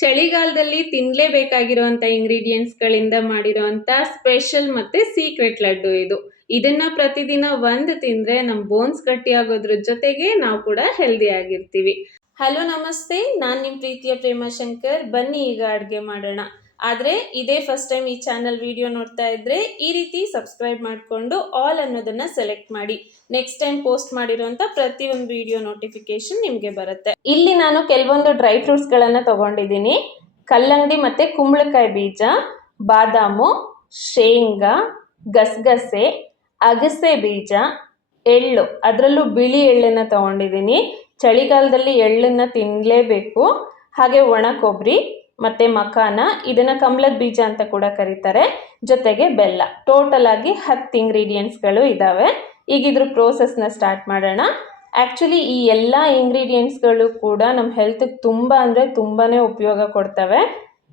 ಚಳಿಗಾಲದಲ್ಲಿ ತಿನ್ಲೇಬೇಕಾಗಿರುವಂತ ಇಂಗ್ರೀಡಿಯೆಂಟ್ಸ್ಗಳಿಂದ ಮಾಡಿರುವಂತ ಸ್ಪೆಷಲ್ ಮತ್ತೆ ಸೀಕ್ರೆಟ್ ಲಡ್ಡು ಇದು. ಇದನ್ನ ಪ್ರತಿದಿನ ಒಂದು ತಿಂದ್ರೆ ನಮ್ಮ ಬೋನ್ಸ್ ಗಟ್ಟಿ ಆಗೋದ್ರ ಜೊತೆಗೆ ನಾವು ಕೂಡ ಹೆಲ್ದಿ ಆಗಿರ್ತೀವಿ. ಹಲೋ ನಮಸ್ತೆ. ನಾನು ನಿಮ್ಮ ಪ್ರೀತಿಯ ಪ್ರೇಮ ಶಂಕರ್. ಬನ್ನಿ ಈಗ ಅಡುಗೆ ಮಾಡೋಣ. ಆದ್ರೆ ಇದೇ ಫಸ್ಟ್ ಟೈಮ್ ಈ ಚಾನಲ್ ವಿಡಿಯೋ ನೋಡ್ತಾ ಇದ್ರೆ ಈ ರೀತಿ ಸಬ್ಸ್ಕ್ರೈಬ್ ಮಾಡಿಕೊಂಡು ಆಲ್ ಅನ್ನೋದನ್ನ ಸೆಲೆಕ್ಟ್ ಮಾಡಿ. ನೆಕ್ಸ್ಟ್ ಟೈಮ್ ಪೋಸ್ಟ್ ಮಾಡಿರುವಂತ ಪ್ರತಿಯೊಂದು ವಿಡಿಯೋ ನೋಟಿಫಿಕೇಶನ್ ನಿಮ್ಗೆ ಬರುತ್ತೆ. ಇಲ್ಲಿ ನಾನು ಕೆಲವೊಂದು ಡ್ರೈ ಫ್ರೂಟ್ಸ್ ಗಳನ್ನ ತಗೊಂಡಿದ್ದೀನಿ. ಕಲ್ಲಂಗಡಿ ಮತ್ತೆ ಕುಂಬಳಕಾಯಿ ಬೀಜ, ಬಾದಾಮು, ಶೇಂಗಾ, ಗಸಗಸೆ, ಅಗಸೆ ಬೀಜ, ಎಳ್ಳು. ಅದರಲ್ಲೂ ಬಿಳಿ ಎಳ್ಳನ್ನು ತಗೊಂಡಿದ್ದೀನಿ. ಚಳಿಗಾಲದಲ್ಲಿ ಎಳ್ಳನ್ನು ತಿನ್ನಲೇಬೇಕು ಹಾಗೆ ಒಣ ಕೊಬ್ಬರಿ ಮತ್ತು ಮಖಾನ, ಇದನ್ನು ಕಮಲದ ಬೀಜ ಅಂತ ಕೂಡ ಕರೀತಾರೆ. ಜೊತೆಗೆ ಬೆಲ್ಲ. ಟೋಟಲ್ ಆಗಿ ಹತ್ತು ಇಂಗ್ರೀಡಿಯೆಂಟ್ಸ್ಗಳು ಇದ್ದಾವೆ ಈಗ ಇದ್ರ ಪ್ರೋಸೆಸ್ನ ಸ್ಟಾರ್ಟ್ ಮಾಡೋಣ. ಆ್ಯಕ್ಚುಲಿ ಈ ಎಲ್ಲ ಇಂಗ್ರೀಡಿಯೆಂಟ್ಸ್ಗಳು ಕೂಡ ನಮ್ಮ ಹೆಲ್ತ್ಗೆ ತುಂಬ ಅಂದರೆ ತುಂಬಾ ಉಪಯೋಗ ಕೊಡ್ತವೆ.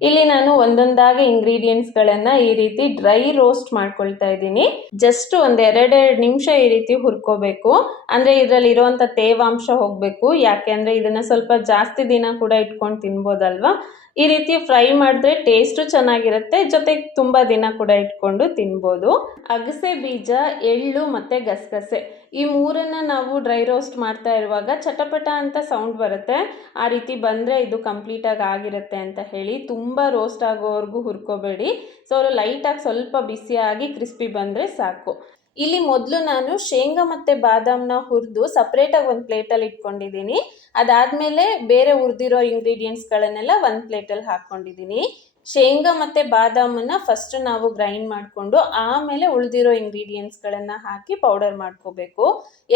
ಇಲ್ಲಿ ನಾನು ಒಂದೊಂದಾಗಿ ಇಂಗ್ರೀಡಿಯೆಂಟ್ಸ್ಗಳನ್ನು ಈ ರೀತಿ ಡ್ರೈ ರೋಸ್ಟ್ ಮಾಡ್ಕೊಳ್ತಾ ಇದ್ದೀನಿ. ಜಸ್ಟ್ ಒಂದು ಎರಡೆರಡು ನಿಮಿಷ ಈ ರೀತಿ ಹುರ್ಕೋಬೇಕು. ಅಂದರೆ ಇದರಲ್ಲಿ ಇರುವಂತ ತೇವಾಂಶ ಹೋಗಬೇಕು. ಯಾಕೆ ಅಂದರೆ ಇದನ್ನು ಸ್ವಲ್ಪ ಜಾಸ್ತಿ ದಿನ ಕೂಡ ಇಟ್ಕೊಂಡು ತಿನ್ಬೋದಲ್ವಾ? ಈ ರೀತಿ ಫ್ರೈ ಮಾಡಿದ್ರೆ ಟೇಸ್ಟು ಚೆನ್ನಾಗಿರುತ್ತೆ. ಜೊತೆಗೆ ತುಂಬ ದಿನ ಕೂಡ ಇಟ್ಕೊಂಡು ತಿನ್ಬೋದು. ಅಗಸೆ ಬೀಜ, ಎಳ್ಳು ಮತ್ತು ಗಸಗಸೆ. ಈ ಮೂರನ್ನು ನಾವು ಡ್ರೈ ರೋಸ್ಟ್ ಮಾಡ್ತಾ ಇರುವಾಗ ಚಟಪಟ ಅಂತ ಸೌಂಡ್ ಬರುತ್ತೆ. ಆ ರೀತಿ ಬಂದರೆ ಇದು ಕಂಪ್ಲೀಟಾಗಿ ಆಗಿರುತ್ತೆ ಅಂತ ಹೇಳಿ ತುಂಬ ರೋಸ್ಟ್ ಆಗೋವರೆಗೂ ಹುರ್ಕೋಬೇಡಿ. ಸೊ ಅವರು ಲೈಟಾಗಿ ಸ್ವಲ್ಪ ಬಿಸಿಯಾಗಿ ಕ್ರಿಸ್ಪಿ ಬಂದರೆ ಸಾಕು. ಇಲ್ಲಿ ಮೊದಲು ನಾನು ಶೇಂಗಾ ಮತ್ತು ಬಾದಾಮನ್ನ ಹುರಿದು ಸಪ್ರೇಟಾಗಿ ಒಂದು ಪ್ಲೇಟಲ್ಲಿ ಇಟ್ಕೊಂಡಿದ್ದೀನಿ ಅದಾದಮೇಲೆ ಬೇರೆ ಹುರಿದಿರೋ ಇಂಗ್ರೀಡಿಯೆಂಟ್ಸ್ಗಳನ್ನೆಲ್ಲ ಒಂದು ಪ್ಲೇಟಲ್ಲಿ ಹಾಕ್ಕೊಂಡಿದ್ದೀನಿ ಶೇಂಗಾ ಮತ್ತು ಬಾದಾಮನ್ನು ಫಸ್ಟ್ ನಾವು ಗ್ರೈಂಡ್ ಮಾಡಿಕೊಂಡು ಆಮೇಲೆ ಉಳಿದಿರೋ ಇಂಗ್ರೀಡಿಯೆಂಟ್ಸ್ಗಳನ್ನು ಹಾಕಿ ಪೌಡರ್ ಮಾಡ್ಕೋಬೇಕು.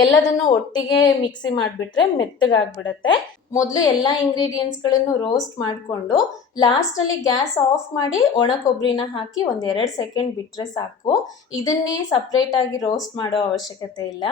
ಎಲ್ಲದನ್ನು ಒಟ್ಟಿಗೆ ಮಿಕ್ಸಿ ಮಾಡಿಬಿಟ್ರೆ ಮೆತ್ತಗಾಗ್ಬಿಡುತ್ತೆ. ಮೊದಲು ಎಲ್ಲ ಇಂಗ್ರೀಡಿಯೆಂಟ್ಸ್ಗಳನ್ನು ರೋಸ್ಟ್ ಮಾಡಿಕೊಂಡು ಲಾಸ್ಟಲ್ಲಿ ಗ್ಯಾಸ್ ಆಫ್ ಮಾಡಿ ಒಣ ಕೊಬ್ಬರಿನ ಹಾಕಿ ಒಂದು ಎರಡು ಸೆಕೆಂಡ್ ಬಿಟ್ಟರೆ ಸಾಕು. ಇದನ್ನೇ ಸಪ್ರೇಟಾಗಿ ರೋಸ್ಟ್ ಮಾಡೋ ಅವಶ್ಯಕತೆ ಇಲ್ಲ.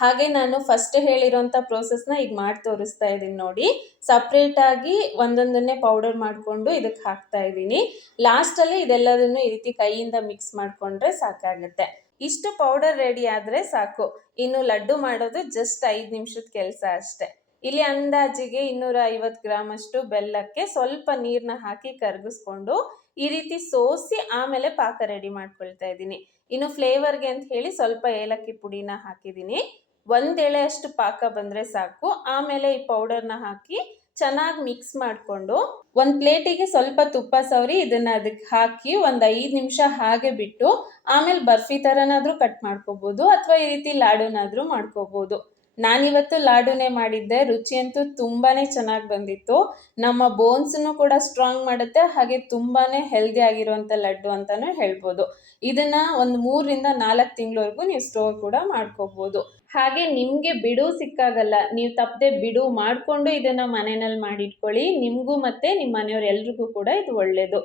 ಹಾಗೆ ನಾನು ಫಸ್ಟ್ ಹೇಳಿರೋಂಥ ಪ್ರೋಸೆಸ್ನ ಈಗ ಮಾಡಿ ತೋರಿಸ್ತಾ ಇದ್ದೀನಿ ನೋಡಿ. ಸಪ್ರೇಟಾಗಿ ಒಂದೊಂದನ್ನೇ ಪೌಡರ್ ಮಾಡಿಕೊಂಡು ಇದಕ್ಕೆ ಹಾಕ್ತಾ ಇದ್ದೀನಿ. ಲಾಸ್ಟಲ್ಲಿ ಇದೆಲ್ಲದನ್ನು ಈ ರೀತಿ ಕೈಯಿಂದ ಮಿಕ್ಸ್ ಮಾಡಿಕೊಂಡ್ರೆ ಸಾಕಾಗುತ್ತೆ. ಇಷ್ಟು ಪೌಡರ್ ರೆಡಿ ಆದರೆ ಸಾಕು. ಇನ್ನು ಲಡ್ಡು ಮಾಡೋದು ಜಸ್ಟ್ ಐದು ನಿಮಿಷದ ಕೆಲಸ ಅಷ್ಟೆ. ಇಲ್ಲಿ ಅಂದಾಜಿಗೆ ಇನ್ನೂರ ಐವತ್ತು ಗ್ರಾಮ್ ಅಷ್ಟು ಬೆಲ್ಲಕ್ಕೆ ಸ್ವಲ್ಪ ನೀರನ್ನ ಹಾಕಿ ಕರಗಿಸ್ಕೊಂಡು ಈ ರೀತಿ ಸೋಸಿ ಆಮೇಲೆ ಪಾಕ ರೆಡಿ ಮಾಡ್ಕೊಳ್ತಾ ಇದ್ದೀನಿ. ಇನ್ನು ಫ್ಲೇವರ್ಗೆ ಅಂತ ಹೇಳಿ ಸ್ವಲ್ಪ ಏಲಕ್ಕಿ ಪುಡಿನ ಹಾಕಿದ್ದೀನಿ. ಒಂದೆಳೆ ಎಳೆಯಷ್ಟು ಪಾಕ ಬಂದರೆ ಸಾಕು. ಆಮೇಲೆ ಈ ಪೌಡರ್ನ ಹಾಕಿ ಚೆನ್ನಾಗಿ ಮಿಕ್ಸ್ ಮಾಡಿಕೊಂಡು ಒಂದು ಪ್ಲೇಟಿಗೆ ಸ್ವಲ್ಪ ತುಪ್ಪ ಸವರಿ ಇದನ್ನು ಅದಕ್ಕೆ ಹಾಕಿ ಒಂದು ಐದು ನಿಮಿಷ ಹಾಗೆ ಬಿಟ್ಟು ಆಮೇಲೆ ಬರ್ಫಿ ಥರನಾದರೂ ಕಟ್ ಮಾಡ್ಕೋಬೋದು ಅಥವಾ ಈ ರೀತಿ ಲಾಡುನಾದರೂ ಮಾಡ್ಕೋಬೋದು. ನಾನಿವತ್ತು ಲಾಡುನೇ ಮಾಡಿದ್ದೆ. ರುಚಿಯಂತೂ ತುಂಬಾ ಚೆನ್ನಾಗಿ ಬಂದಿತ್ತು. ನಮ್ಮ ಬೋನ್ಸನ್ನು ಕೂಡ ಸ್ಟ್ರಾಂಗ್ ಮಾಡುತ್ತೆ. ಹಾಗೆ ತುಂಬಾ ಹೆಲ್ದಿ ಆಗಿರುವಂಥ ಲಡ್ಡು ಅಂತಲೂ ಹೇಳ್ಬೋದು. ಇದನ್ನು ಒಂದು ಮೂರರಿಂದ ನಾಲ್ಕು ತಿಂಗಳವರೆಗೂ ನೀವು ಸ್ಟೋರ್ ಕೂಡ ಮಾಡ್ಕೋಬೋದು. ಹಾಗೆ ನಿಮಗೆ ಬಿಡು ಸಿಕ್ಕಾಗಲ್ಲ. ನೀವು ತಪ್ಪದೆ ಬಿಡು ಮಾಡಿಕೊಂಡು ಇದನ್ನು ಮನೆಯಲ್ಲಿ ಮಾಡಿಟ್ಕೊಳ್ಳಿ. ನಿಮಗೂ ಮತ್ತು ನಿಮ್ಮ ಮನೆಯವ್ರು ಎಲ್ರಿಗೂ ಕೂಡ ಇದು ಒಳ್ಳೆಯದು